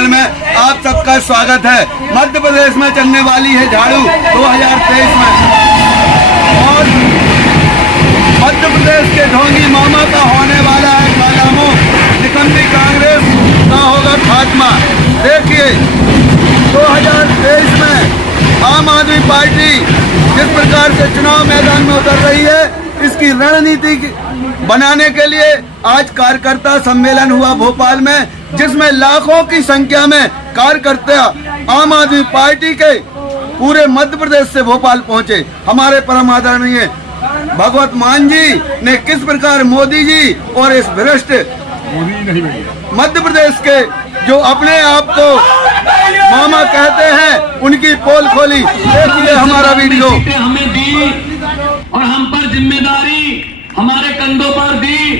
Channel में आप सबका स्वागत है। मध्य प्रदेश में चलने वाली है झाड़ू 2023 में और मध्य प्रदेश के ढोंगी मामा का होने वाला है कालामो, निकम्मी कांग्रेस का होगा खात्मा। देखिए 2023 में आम आदमी पार्टी जिस प्रकार से चुनाव मैदान में उतर रही है, इसकी रणनीति बनाने के लिए आज कार्यकर्ता सम्मेलन हुआ भोपाल में, जिसमें लाखों की संख्या में कार्यकर्ता आम आदमी पार्टी के पूरे मध्य प्रदेश से भोपाल पहुंचे। हमारे परम आदरणीय भगवत मान जी ने किस प्रकार मोदी जी और इस भ्रष्ट मध्य प्रदेश के जो अपने आप को मामा कहते हैं, उनकी पोल खोली। देखिए हमारा वीडियो। हमें दी और हम पर जिम्मेदारी हमारे कंधों पर दी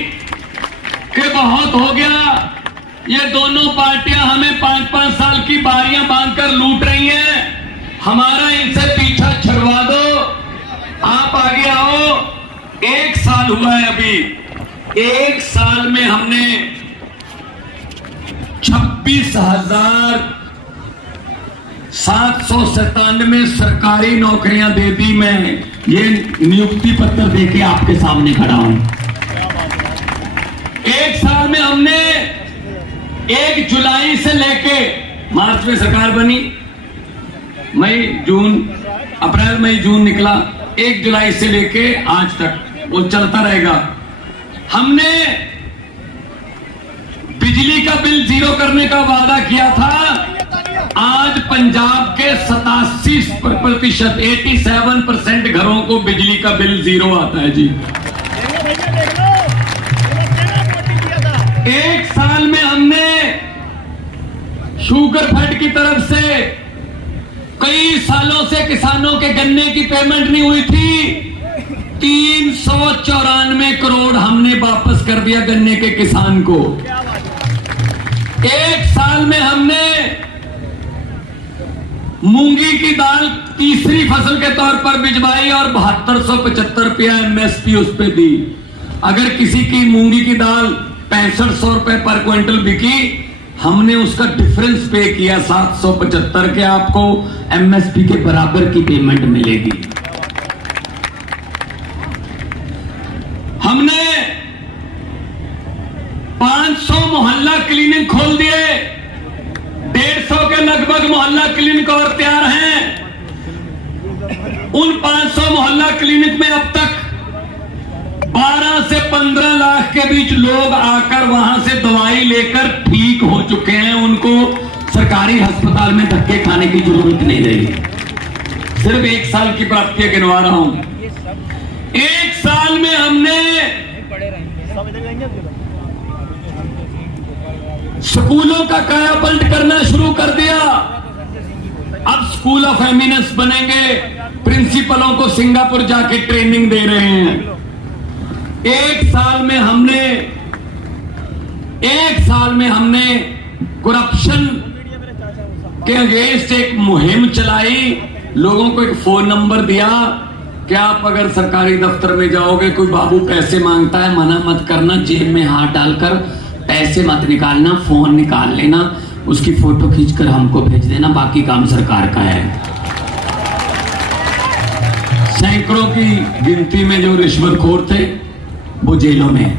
कि बहुत हो गया, ये दोनों पार्टियां हमें 5-5 साल की बारियां बांधकर लूट रही हैं, हमारा इनसे पीछा छुड़वा दो, आप आगे आओ। 1 साल हुआ है अभी, 1 साल में हमने 26,797 सरकारी नौकरियां दे दी। मैं ये नियुक्ति पत्र देके आपके सामने खड़ा हूं। 1 साल में हमने 1 जुलाई से लेके मार्च में सरकार बनी, अप्रैल मई जून निकला, 1 जुलाई से लेके आज तक वो चलता रहेगा। हमने बिजली का बिल 0 करने का वादा किया था, आज पंजाब के 87% 87% घरों को बिजली का बिल 0 आता है जी। 1 साल में हमने शुगरफेड की तरफ से कई सालों से किसानों के गन्ने की पेमेंट नहीं हुई थी, 394 करोड़ हमने वापस कर दिया गन्ने के किसान को। 1 साल में हमने मूंगी की दाल तीसरी फसल के तौर पर भिजवाई और 7275 रुपया एमएसपी उस पर दी। अगर किसी की मूंगी की दाल 6500 रुपए पर क्विंटल बिकी, हमने उसका डिफरेंस पे किया 775 के, आपको एमएसपी के बराबर की पेमेंट मिलेगी। हमने 500 मोहल्ला क्लिनिक खोल दिए, 150 के लगभग मोहल्ला क्लिनिक और तैयार हैं। उन 500 मोहल्ला क्लिनिक में अब तक 12 से 15 लाख के बीच लोग आकर वहां से दवाई लेकर ठीक हो चुके हैं। उनको सरकारी अस्पताल में धक्के खाने की जरूरत नहीं रही। सिर्फ 1 साल की प्राप्तियां गिनवा रहा हूं। 1 साल में हमने स्कूलों का कायापलट करना शुरू कर दिया। अब स्कूल ऑफ एमिनेंस बनेंगे, प्रिंसिपलों को सिंगापुर जाके ट्रेनिंग दे रहे हैं। 1 साल में हमने करप्शन के अगेंस्ट एक मुहिम चलाई। लोगों को एक फोन नंबर दिया कि आप अगर सरकारी दफ्तर में जाओगे, कोई बाबू पैसे मांगता है, मना मत करना, जेब में हाथ डालकर पैसे मत निकालना, फोन निकाल लेना, उसकी फोटो खींचकर हमको भेज देना, बाकी काम सरकार का है। सैकड़ों की गिनती में जो रिश्वतखोर थे वो जेलों में।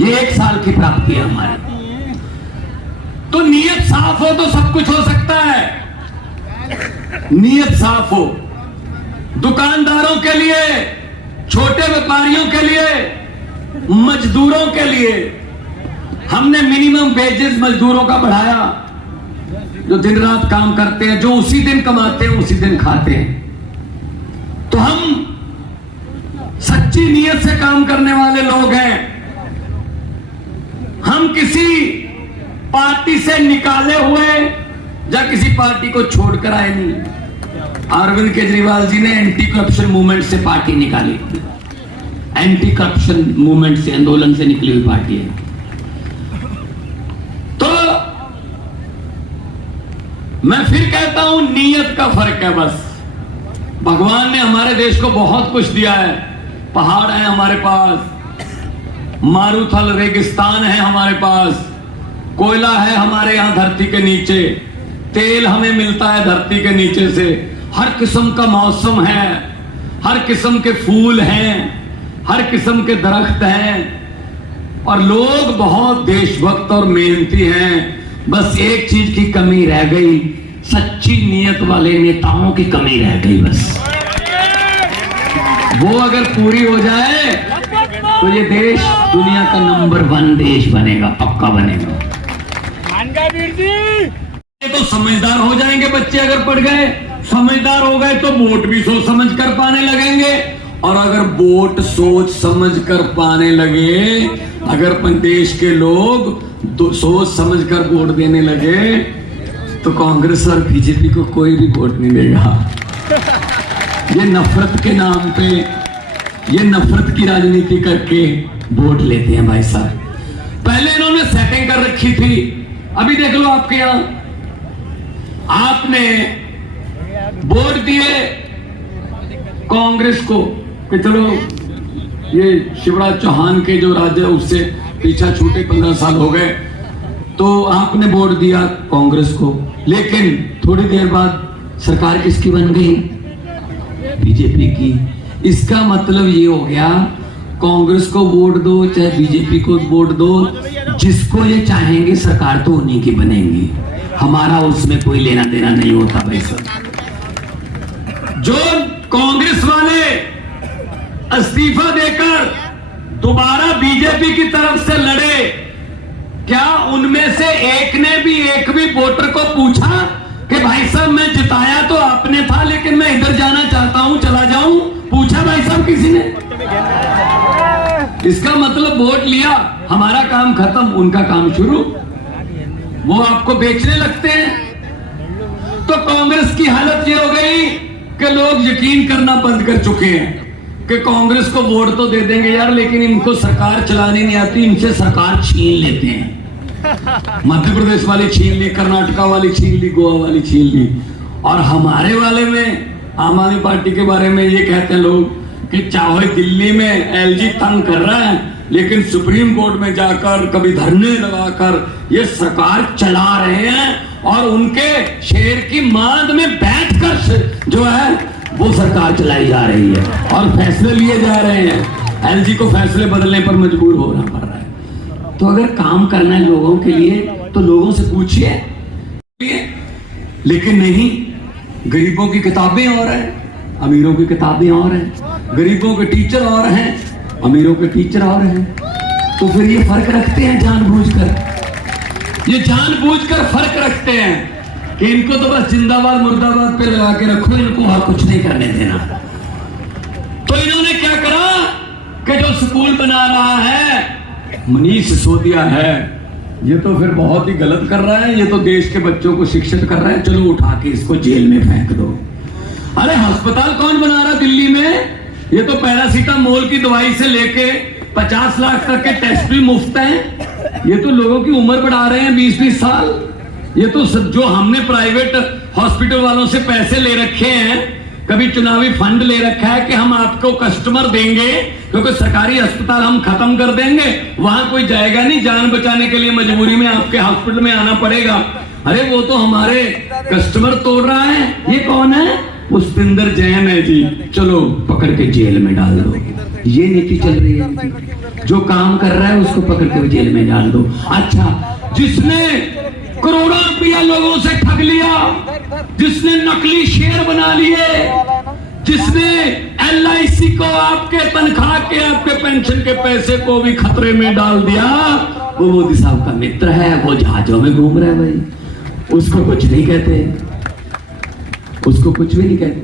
ये 1 साल की प्राप्ति है हमारी। तो नीयत साफ हो तो सब कुछ हो सकता है। नीयत साफ हो, दुकानदारों के लिए, छोटे व्यापारियों के लिए, मजदूरों के लिए हमने मिनिमम वेजेस मजदूरों का बढ़ाया, जो दिन रात काम करते हैं, जो उसी दिन कमाते हैं उसी दिन खाते हैं। तो हम सच्ची नीयत से काम करने वाले लोग हैं। हम किसी पार्टी से निकाले हुए या किसी पार्टी को छोड़कर आए नहीं। अरविंद केजरीवाल जी ने एंटी करप्शन मूवमेंट से पार्टी निकाली, एंटी करप्शन मूवमेंट से, आंदोलन से निकली हुई पार्टी है। तो मैं फिर कहता हूं, नीयत का फर्क है बस। भगवान ने हमारे देश को बहुत कुछ दिया है, पहाड़ है हमारे पास, मारूथल रेगिस्तान है हमारे पास, कोयला है हमारे यहाँ धरती के नीचे, तेल हमें मिलता है धरती के नीचे से, हर किस्म का मौसम है, हर किस्म के फूल हैं, हर किस्म के दरख्त हैं और लोग बहुत देशभक्त और मेहनती हैं। बस एक चीज की कमी रह गई, सच्ची नीयत वाले नेताओं की कमी रह गई। बस वो अगर पूरी हो जाए तो ये देश दुनिया का नंबर 1 देश बनेगा, पक्का बनेगा। ये तो समझदार हो जाएंगे बच्चे, अगर पढ़ गए, समझदार हो गए तो वोट भी सोच समझ कर पाने लगेंगे। और अगर वोट सोच समझ कर पाने लगे, अगर अपन देश के लोग सोच समझ कर वोट देने लगे तो कांग्रेस और बीजेपी को कोई भी वोट नहीं देगा। ये नफरत के नाम पे, ये नफरत की राजनीति करके वोट लेते हैं भाई साहब। पहले इन्होंने सेटिंग कर रखी थी, अभी देख लो आपके यहां, आपने वोट दिए कांग्रेस को कि चलो ये शिवराज चौहान के जो राज्य उससे पीछा छूटे 15 साल हो गए, तो आपने वोट दिया कांग्रेस को। लेकिन थोड़ी देर बाद सरकार किसकी बन गई? बीजेपी की। इसका मतलब ये हो गया, कांग्रेस को वोट दो चाहे बीजेपी को वोट दो, जिसको ये चाहेंगे सरकार तो उन्हीं की बनेगी, हमारा उसमें कोई लेना देना नहीं होता भाई साहब। जो कांग्रेस वाले इस्तीफा देकर दोबारा बीजेपी की तरफ से लड़े, क्या उनमें से एक भी वोटर को पूछा कि भाई साहब मैं जिताया तो आपने था, लेकिन मैं इधर जाना चाहता हूं, चला जाऊं? पूछा भाई साहब किसी ने? इसका मतलब वोट लिया, हमारा काम खत्म, उनका काम शुरू। वो आपको बेचने लगते हैं। तो कांग्रेस की हालत ये हो गई कि लोग यकीन करना बंद कर चुके हैं कि कांग्रेस को वोट तो दे देंगे यार, लेकिन इनको सरकार चलानी नहीं आती, इनसे सरकार छीन लेते हैं। मध्य प्रदेश वाली छीन ली, कर्नाटका वाली छीन ली, गोवा वाली छीन ली। और हमारे वाले में, आम आदमी पार्टी के बारे में ये कहते हैं लोग कि चाहे दिल्ली में एलजी तंग कर रहा है, लेकिन सुप्रीम कोर्ट में जाकर कभी धरने लगाकर ये सरकार चला रहे हैं और उनके शेर की मांद में बैठकर जो है वो सरकार चलाई जा रही है और फैसले लिए जा रहे हैं। एलजी को फैसले बदलने पर मजबूर होना पड़ रहा है। तो अगर काम करना है लोगों के लिए तो लोगों से पूछिए, लेकिन नहीं, गरीबों की किताबें और हैं, अमीरों की किताबें और हैं, गरीबों के टीचर और हैं, अमीरों के टीचर और हैं। तो फिर ये फर्क रखते हैं जानबूझकर, ये जानबूझकर फर्क रखते हैं कि इनको तो बस जिंदाबाद मुर्दाबाद पे लगा के रखो, इनको और कुछ नहीं करने देना। तो इन्होंने क्या करा कि जो स्कूल बना रहा है मनीष सिसोदिया है, ये तो फिर बहुत ही गलत कर रहा है, ये तो देश के बच्चों को शिक्षित कर रहा है, चलो उठा के इसको जेल में फेंक दो। अरे अस्पताल कौन बना रहा दिल्ली में? ये तो पैरासीटामोल की दवाई से लेके 50 लाख तक के टेस्ट भी मुफ्त हैं। ये तो लोगों की उम्र बढ़ा रहे हैं 20-20 साल। ये तो जो हमने प्राइवेट हॉस्पिटल वालों से पैसे ले रखे हैं, कभी चुनावी फंड ले रखा है कि हम आपको कस्टमर देंगे क्योंकि सरकारी अस्पताल हम खत्म कर देंगे, वहां कोई जाएगा नहीं, जान बचाने के लिए मजबूरी में आपके हॉस्पिटल में आना पड़ेगा। अरे वो तो हमारे कस्टमर तोड़ रहा है। ये कौन है? पुष्पिंदर जैन है जी, चलो पकड़ के जेल में डाल दो। ये नीति चल रही है, जो काम कर रहा है उसको पकड़ के जेल में डाल दो। अच्छा, जिसने करोड़ों रुपया लोगों से ठग लिया, जिसने नकली शेयर बना लिए, जिसने एलआईसी को आपके तनख्वाह के, आपके पेंशन के पैसे को भी खतरे में डाल दिया, वो मोदी साहब का मित्र है, वो जहाजों में घूम रहा है भाई, उसको कुछ नहीं कहते, उसको कुछ भी नहीं कहते।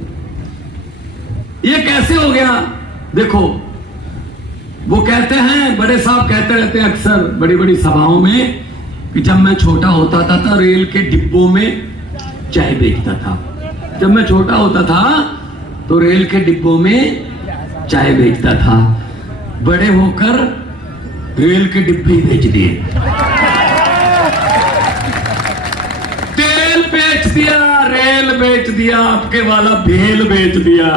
ये कैसे हो गया? देखो, वो कहते हैं, बड़े साहब कहते रहते हैं अक्सर बड़ी बड़ी सभाओं में कि जब मैं छोटा होता था तो रेल के डिब्बों में चाय बेचता था। जब मैं छोटा होता था तो रेल के डिब्बों में चाय बेचता था, बड़े होकर रेल के डिब्बे बेच दिए, तेल बेच दिया, रेल बेच दिया, आपके वाला भेल बेच दिया,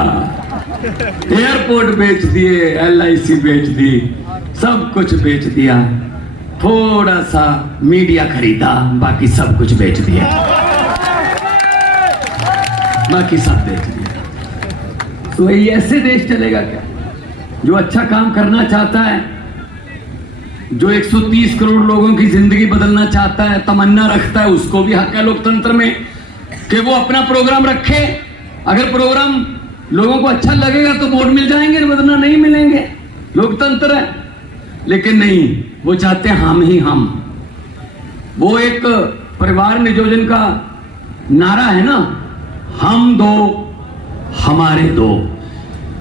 एयरपोर्ट बेच दिए, एलआईसी बेच दी, सब कुछ बेच दिया। थोड़ा सा मीडिया खरीदा, बाकी सब कुछ बेच दिया, बाकी सब बेच दिया। तो ये ऐसे देश चलेगा क्या? जो अच्छा काम करना चाहता है, जो 130 करोड़ लोगों की जिंदगी बदलना चाहता है, तमन्ना रखता है, उसको भी हक है लोकतंत्र में कि वो अपना प्रोग्राम रखे। अगर प्रोग्राम लोगों को अच्छा लगेगा तो वोट मिल जाएंगे, वरना नहीं मिलेंगे, लोकतंत्र है। लेकिन नहीं, वो चाहते हैं हम ही हम। वो एक परिवार नियोजन का नारा है ना, हम दो हमारे दो,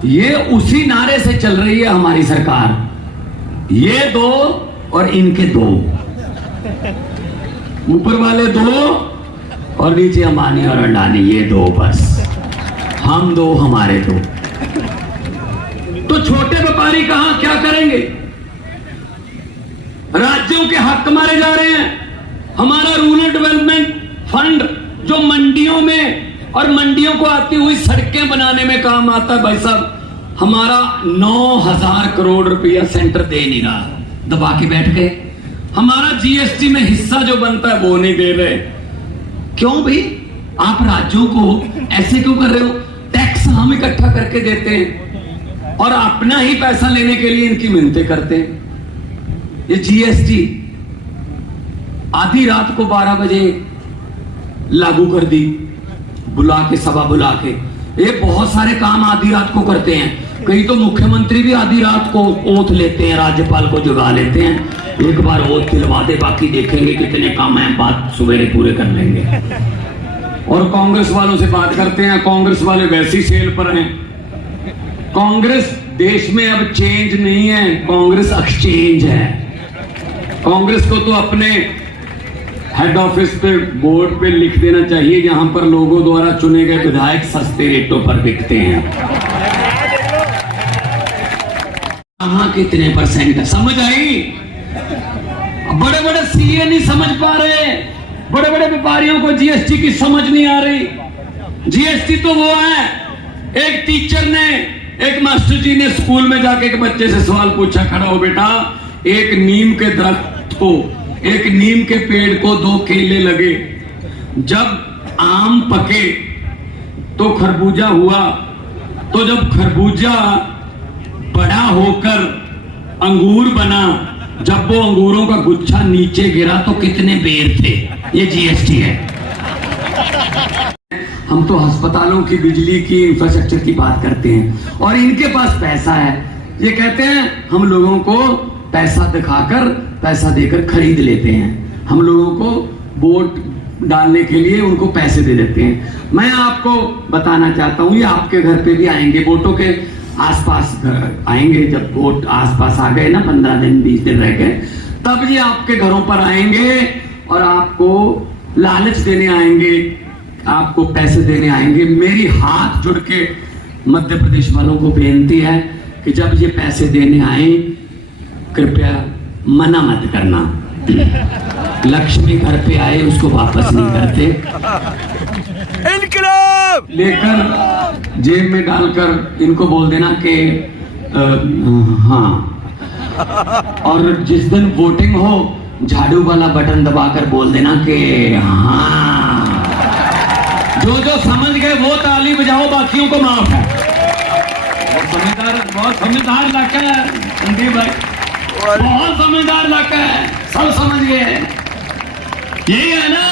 ये उसी नारे से चल रही है हमारी सरकार। ये दो और इनके दो, ऊपर वाले दो और नीचे अंबानी और अडानी, ये दो बस, हम दो हमारे दो। तो छोटे व्यापारी कहां क्या करेंगे? राज्यों के हक मारे जा रहे हैं। हमारा रूरल डेवलपमेंट फंड जो मंडियों में और मंडियों को आती हुई सड़कें बनाने में काम आता है, भाई साहब हमारा 9,000 करोड़ रुपया सेंटर दे नहीं रहा, दबा के बैठ गए। हमारा जीएसटी में हिस्सा जो बनता है वो नहीं दे रहे। क्यों भाई? आप राज्यों को ऐसे क्यों कर रहे हो? टैक्स हम इकट्ठा करके देते हैं और अपना ही पैसा लेने के लिए इनकी मिन्नतें करते हैं। ये जीएसटी आधी रात को 12 बजे लागू कर दी, बुला के, सभा बुला के। ये बहुत सारे काम आधी रात को करते हैं। कई तो मुख्यमंत्री भी आधी रात को ओथ लेते हैं, राज्यपाल को जगा लेते हैं, एक बार ओथ दिलवा दे, बाकी देखेंगे कितने काम है, बात सवेरे पूरे कर लेंगे। और कांग्रेस वालों से बात करते हैं, कांग्रेस वाले वैसी सेल पर हैं। कांग्रेस देश में अब चेंज नहीं है, कांग्रेस एक्सचेंज है। कांग्रेस को तो अपने हेड ऑफिस पे, बोर्ड पे लिख देना चाहिए, जहां पर लोगों द्वारा चुने गए विधायक सस्ते रेटों पर बिकते हैं। कहां कितने परसेंट है, समझ आई? बड़े बड़े सीए नहीं समझ पा रहे, बड़े बड़े व्यापारियों को जीएसटी की समझ नहीं आ रही। जीएसटी तो वो है, एक टीचर ने, एक मास्टर जी ने स्कूल में जाके एक बच्चे से सवाल पूछा, खड़ा हो बेटा, एक नीम के दरख्त को, एक नीम के पेड़ को 2 केले लगे, जब आम पके तो खरबूजा हुआ, तो जब खरबूजा बड़ा होकर अंगूर बना, जब वो अंगूरों का गुच्छा नीचे गिरा तो कितने बेर थे? ये जीएसटी है। हम तो अस्पतालों की, बिजली की, इंफ्रास्ट्रक्चर की बात करते हैं और इनके पास पैसा है। ये कहते हैं हम लोगों को पैसा दिखाकर, पैसा देकर खरीद लेते हैं, हम लोगों को वोट डालने के लिए उनको पैसे दे देते हैं। मैं आपको बताना चाहता हूं, ये आपके घर पे भी आएंगे, वोटों के आसपास आएंगे। जब वोट आसपास आ गए ना, 15 दिन 20 दिन रह गए, तब ये आपके घरों पर आएंगे और आपको लालच देने आएंगे, आपको पैसे देने आएंगे। मेरी हाथ जुड़ के मध्य प्रदेश वालों को बेनती है कि जब ये पैसे देने आए, कृपया मना मत करना। लक्ष्मी घर पे आए उसको वापस नहीं करते, इनकलाब लेकर जेब में डालकर इनको बोल देना कि हाँ, और जिस दिन वोटिंग हो झाड़ू वाला बटन दबाकर बोल देना कि हाँ। जो जो समझ गए वो ताली बजाओ, बाकियों को माफ है। बहुत समझदार इलाका है संदीप भाई, बहुत समझदार इलाका है, सब समझ गए। यही है ना,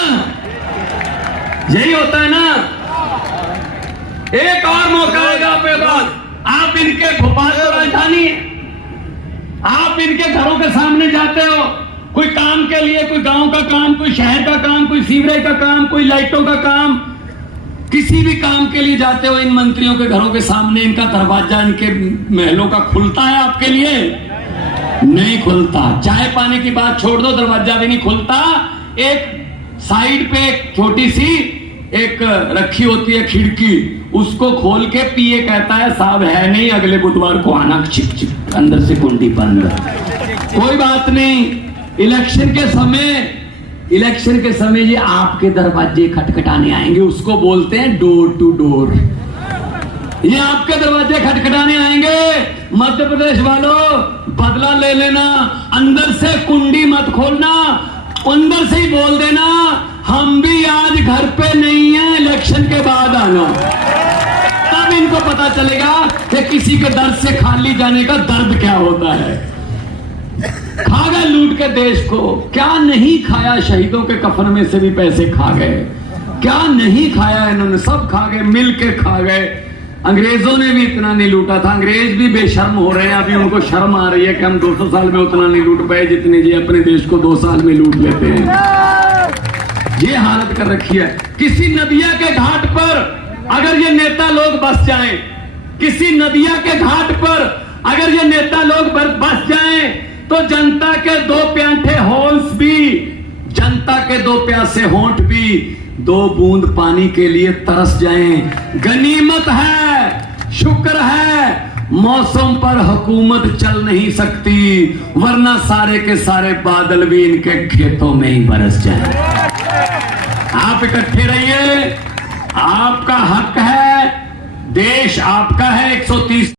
यही होता है ना। एक और मौका आएगा आपके पास, आप इनके भोपाल की राजधानी, आप इनके घरों के सामने जाते हो कोई काम के लिए, कोई गांव का काम, कोई शहर का काम, कोई सीवरेज का काम, कोई लाइटों का काम, किसी भी काम के लिए जाते हो, इन मंत्रियों के घरों के सामने इनका दरवाजा, इनके महलों का खुलता है आपके लिए? नहीं खुलता। चाय पाने की बात छोड़ दो, दरवाजा भी नहीं खुलता। एक साइड पे एक छोटी सी एक रखी होती है खिड़की, उसको खोल के पीए कहता है साहब है नहीं, अगले बुधवार को आना, छिप छिप अंदर से कुंडी बंद। कोई बात नहीं, इलेक्शन के समय ये आपके दरवाजे खटखटाने आएंगे, उसको बोलते हैं डोर टू डोर। ये आपके दरवाजे खटखटाने आएंगे। मध्य प्रदेश वालों, बदला ले लेना, अंदर से कुंडी मत खोलना, अंदर से ही बोल देना हम भी आज घर पे नहीं है, इलेक्शन के बाद आना। तब इनको पता चलेगा कि किसी के दर्द से खाली जाने का दर्द क्या होता है। खा गए लूट के देश को, क्या नहीं खाया, शहीदों के कफन में से भी पैसे खा गए, क्या नहीं खाया इन्होंने, सब खा गए, मिल के खा गए। अंग्रेजों ने भी इतना नहीं लूटा था, अंग्रेज भी बेशर्म हो रहे हैं, अभी उनको शर्म आ रही है कि हम 200 साल में उतना नहीं लूट पाए जितने जी अपने देश को 2 साल में लूट लेते हैं। ये हालत कर रखी है। किसी नदिया के घाट पर अगर ये नेता लोग बस जाएं, किसी नदिया के घाट पर अगर ये नेता लोग बस जाएं, तो जनता के 2 प्यासे होंठ भी, जनता के 2 प्यासे होंठ भी 2 बूंद पानी के लिए तरस जाएं। गनीमत है, शुक्र है, मौसम पर हुकूमत चल नहीं सकती, वरना सारे के सारे बादल भी इनके खेतों में ही बरस जाएं। आप इकट्ठे रहिए, आपका हक है, देश आपका है। 130